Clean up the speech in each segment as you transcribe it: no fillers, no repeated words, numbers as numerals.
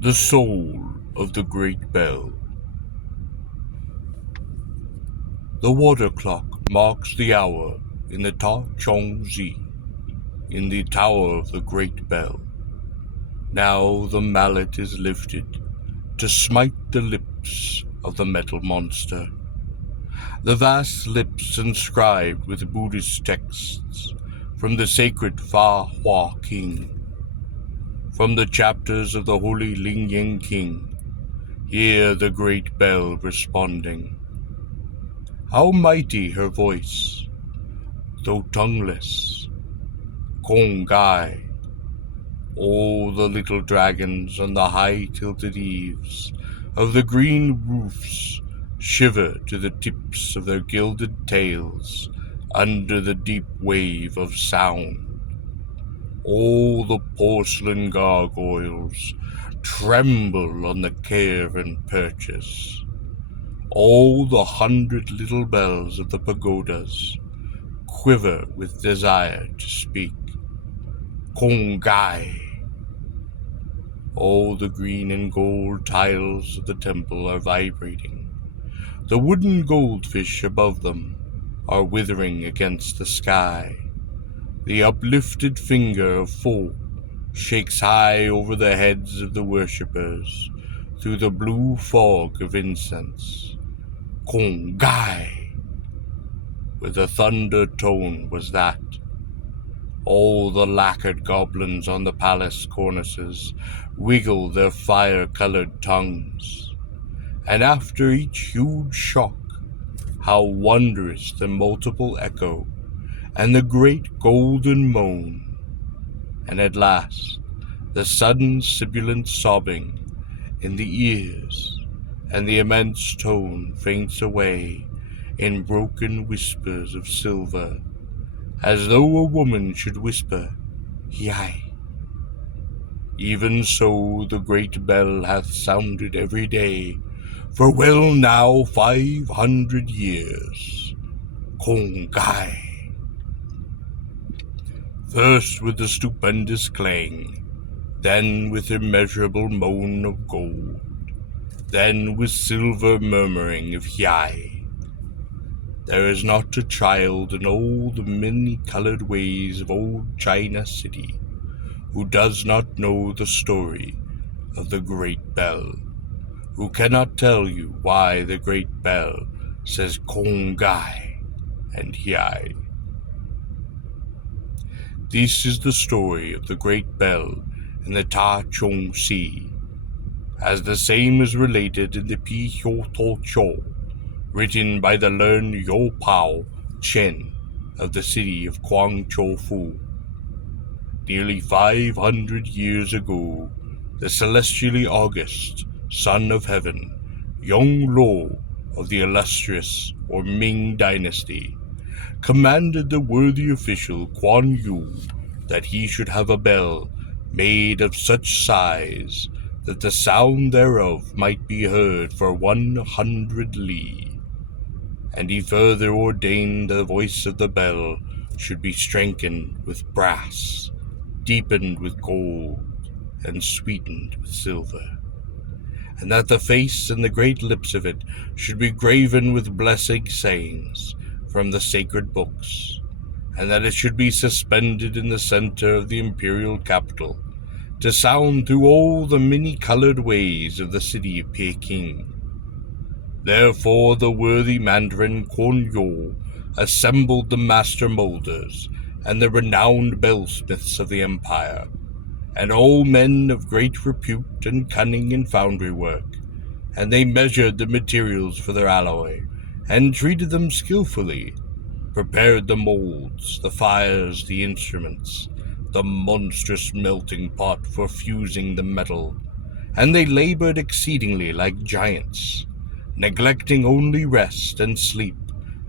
The soul of the great bell. The water clock marks the hour in the Ta Chong Zi, in the tower of the great bell. Now the mallet is lifted to smite the lips of the metal monster. The vast lips inscribed with Buddhist texts from the sacred Fa Hua King, from the chapters of the holy Ling Yang King. Hear the great bell responding. How mighty her voice, though tongueless. Kong Gai. Oh, the little dragons on the high tilted eaves of the green roofs shiver to the tips of their gilded tails under the deep wave of sound. Oh, the porcelain gargoyles tremble on the carven perches. All the 100 little bells of the pagodas quiver with desire to speak. Kongai. All the green and gold tiles of the temple are vibrating. The wooden goldfish above them are withering against the sky. The uplifted finger of Fo shakes high over the heads of the worshippers through the blue fog of incense. Kongai! With a thunder tone was that. All the lacquered goblins on the palace cornices wiggle their fire-colored tongues. And after each huge shock, how wondrous the multiple echo and the great golden moan. And at last, the sudden sibilant sobbing in the ears, and the immense tone faints away in broken whispers of silver, as though a woman should whisper, Yai. Even so the great bell hath sounded every day for well now 500 years. Kongai. First with the stupendous clang, then with immeasurable moan of gold, then with silver murmuring of Yai. There is not a child in all the many-colored ways of old China City who does not know the story of the great bell, who cannot tell you why the great bell says Kongai and Yai. This is the story of the great bell in the Ta Chong Sea, as the same is related in the Pi Hyo To Cho, written by the learned Yo Pao Chen of the city of Kwang Cho Fu. Nearly 500 years ago, the celestially august Son of Heaven, Yong Lo of the illustrious or Ming dynasty, commanded the worthy official Quan Yu that he should have a bell made of such size that the sound thereof might be heard for 100 li. And he further ordained the voice of the bell should be strengthened with brass, deepened with gold, and sweetened with silver, and that the face and the great lips of it should be graven with blessing sayings from the sacred books, and that it should be suspended in the center of the imperial capital, to sound through all the many-colored ways of the city of Peking. Therefore the worthy Mandarin Quan Yu assembled the master molders and the renowned bellsmiths of the empire, and all men of great repute and cunning in foundry work, and they measured the materials for their alloy, and treated them skillfully, prepared the molds, the fires, the instruments, the monstrous melting pot for fusing the metal, and they labored exceedingly like giants, neglecting only rest and sleep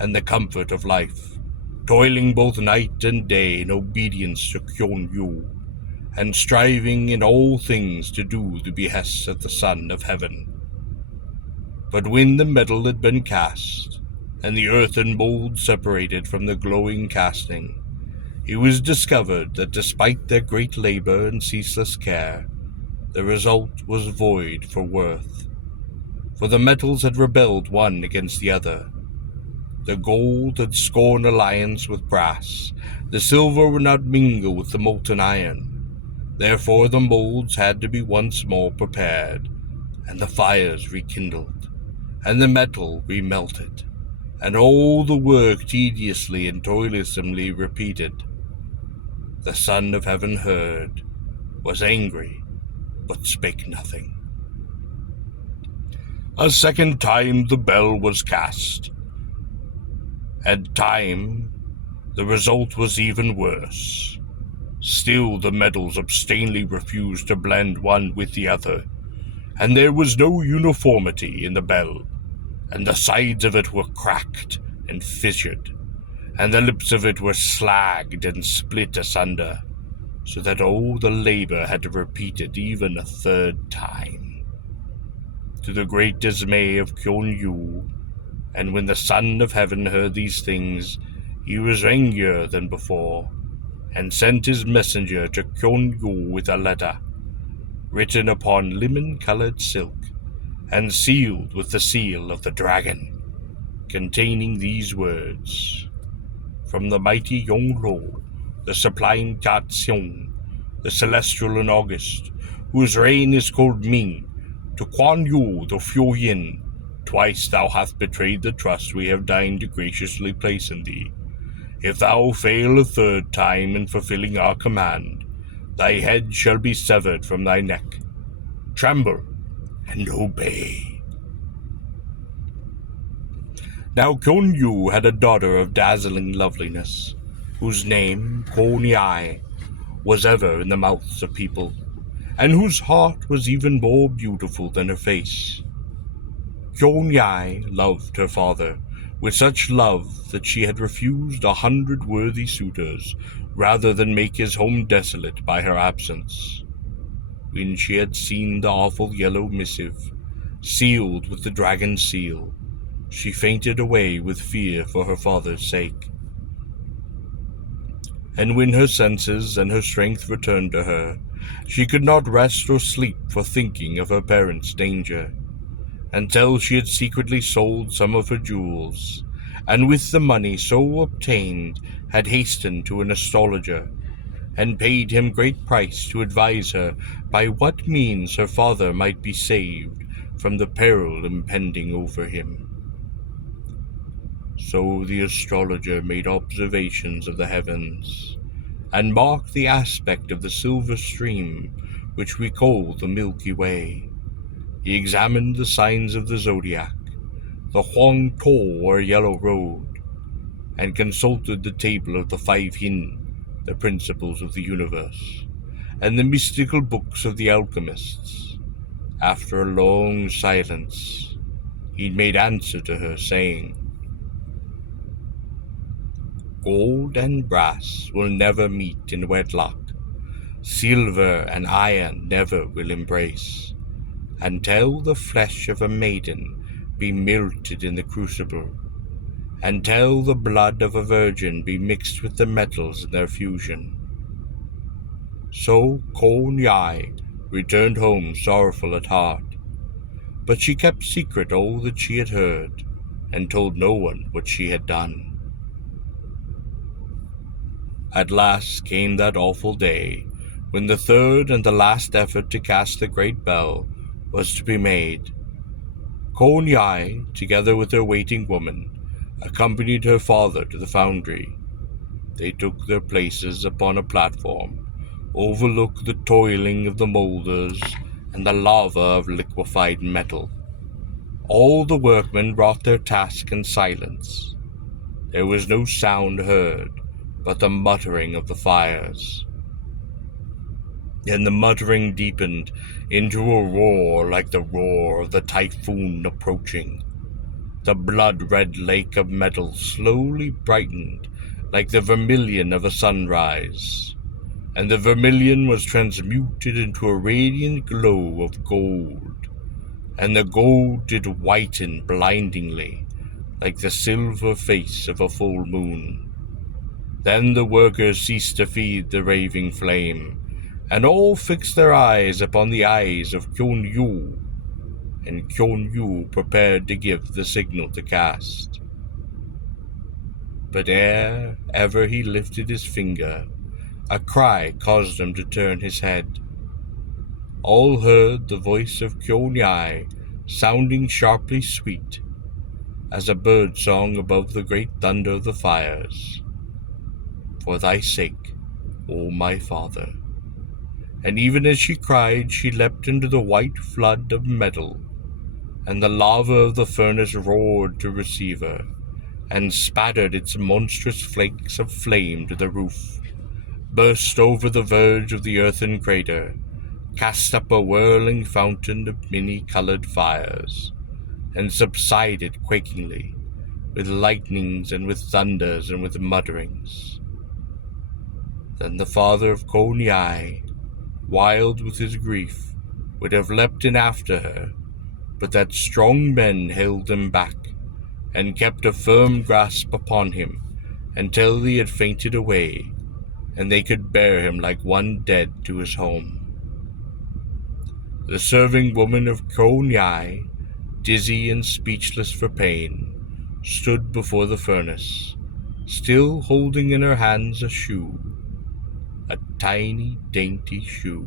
and the comfort of life, toiling both night and day in obedience to Kyon Yu, and striving in all things to do the behests of the Son of Heaven. But when the metal had been cast, and the earthen mold separated from the glowing casting, it was discovered that despite their great labor and ceaseless care, the result was void for worth, for the metals had rebelled one against the other. The gold had scorned alliance with brass, the silver would not mingle with the molten iron. Therefore the molds had to be once more prepared, and the fires rekindled, and the metal remelted, and all the work tediously and toilsomely repeated. The Son of Heaven heard, was angry, but spake nothing. A second time the bell was cast, and time the result was even worse. Still the metals obstinately refused to blend one with the other, and there was no uniformity in the bell, and the sides of it were cracked and fissured, and the lips of it were slagged and split asunder, so that all the labor had to repeat it even a third time. To the great dismay of Kyun Yu, and when the Son of Heaven heard these things, he was angrier than before, and sent his messenger to Kyun Yu with a letter, written upon lemon-colored silk, and sealed with the seal of the dragon, containing these words: From the mighty Yonglo, the sublime Choats, the celestial and august, whose reign is called Ming, to Kuan Yu the Fuyin, twice thou hast betrayed the trust we have deigned to graciously place in thee. If thou fail a third time in fulfilling our command, thy head shall be severed from thy neck. Tremble and obey. Now Kyun Yu had a daughter of dazzling loveliness, whose name, Konyai, was ever in the mouths of people, and whose heart was even more beautiful than her face. Konyai loved her father with such love that she had refused 100 worthy suitors rather than make his home desolate by her absence. When she had seen the awful yellow missive, sealed with the dragon's seal, she fainted away with fear for her father's sake. And when her senses and her strength returned to her, she could not rest or sleep for thinking of her parents' danger, until she had secretly sold some of her jewels, and with the money so obtained had hastened to an astrologer, and paid him great price to advise her by what means her father might be saved from the peril impending over him. So the astrologer made observations of the heavens, and marked the aspect of the silver stream which we call the Milky Way. He examined the signs of the zodiac, the Huang To or Yellow Road, and consulted the table of the 5 Hin, the principles of the universe, and the mystical books of the alchemists. After a long silence, he made answer to her, saying, Gold and brass will never meet in wedlock. Silver and iron never will embrace, until the flesh of a maiden be melted in the crucible, until the blood of a virgin be mixed with the metals in their fusion. So Kon Yai returned home sorrowful at heart, but she kept secret all that she had heard, and told no one what she had done. At last came that awful day, when the third and the last effort to cast the great bell was to be made. Kon Yai, together with her waiting woman, accompanied her father to the foundry. They took their places upon a platform, overlooked the toiling of the molders and the lava of liquefied metal. All the workmen wrought their task in silence. There was no sound heard but the muttering of the fires. Then the muttering deepened into a roar like the roar of the typhoon approaching. The blood-red lake of metal slowly brightened like the vermilion of a sunrise, and the vermilion was transmuted into a radiant glow of gold, and the gold did whiten blindingly like the silver face of a full moon. Then the workers ceased to feed the raving flame, and all fixed their eyes upon the eyes of Kyon Yu, and Kyon Yu prepared to give the signal to cast. But ere ever he lifted his finger, a cry caused him to turn his head. All heard the voice of Kyon Yai sounding sharply sweet, as a bird song above the great thunder of the fires. For thy sake, O my father. And even as she cried, she leapt into the white flood of metal, and the lava of the furnace roared to receive her, and spattered its monstrous flakes of flame to the roof, burst over the verge of the earthen crater, cast up a whirling fountain of many-colored fires, and subsided quakingly, with lightnings and with thunders and with mutterings. Then the father of Kyon Yai, wild with his grief, would have leapt in after her, but that strong men held him back, and kept a firm grasp upon him until he had fainted away, and they could bear him like one dead to his home. The serving woman of Kyon Yai, dizzy and speechless for pain, stood before the furnace, still holding in her hands a shoe, a tiny, dainty shoe,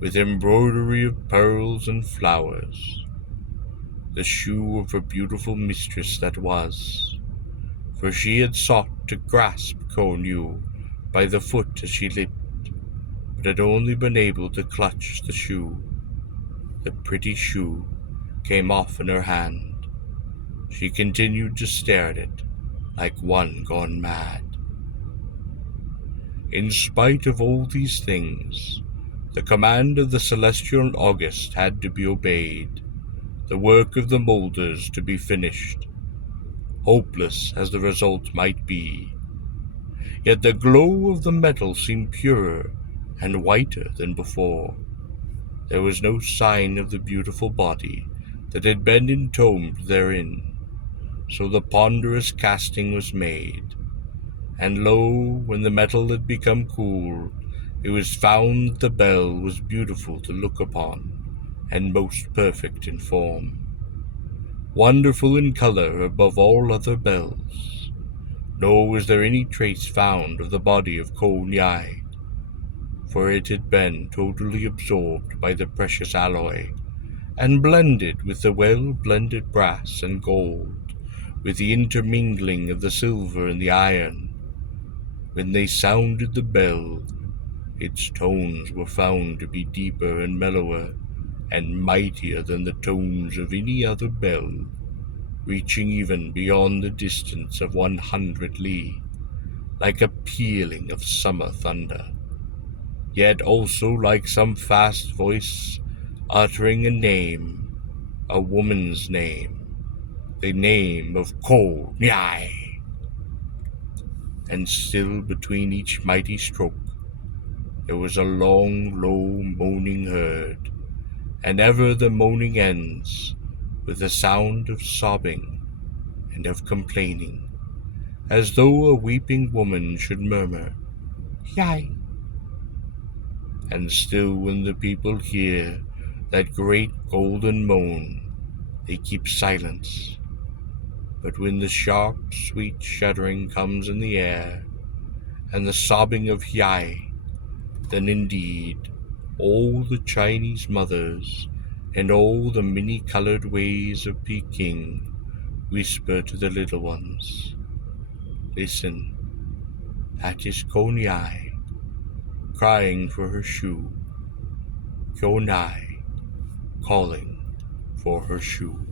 with embroidery of pearls and flowers, the shoe of her beautiful mistress that was, for she had sought to grasp Kyon Yu by the foot as she leaped, but had only been able to clutch the shoe. The pretty shoe came off in her hand. She continued to stare at it like one gone mad. In spite of all these things, the command of the celestial August had to be obeyed, the work of the molders to be finished, hopeless as the result might be. Yet the glow of the metal seemed purer and whiter than before. There was no sign of the beautiful body that had been entombed therein, so the ponderous casting was made. And lo, when the metal had become cool, it was found that the bell was beautiful to look upon, and most perfect in form, wonderful in color above all other bells. Nor was there any trace found of the body of Kyon Yai, for it had been totally absorbed by the precious alloy, and blended with the well-blended brass and gold, with the intermingling of the silver and the iron. When they sounded the bell, its tones were found to be deeper and mellower, and mightier than the tones of any other bell, reaching even beyond the distance of 100 li, like a pealing of summer thunder, yet also like some fast voice uttering a name, a woman's name, the name of Kyon Yai. And still between each mighty stroke there was a long, low moaning heard, and ever the moaning ends with a sound of sobbing and of complaining, as though a weeping woman should murmur, "Yai." And still when the people hear that great golden moan, they keep silence. But when the sharp, sweet shuddering comes in the air, and the sobbing of Yai, then indeed all the Chinese mothers and all the many-colored ways of Peking whisper to the little ones, "Listen, that is Kyon Yai crying for her shoe, Kyon Yai calling for her shoe."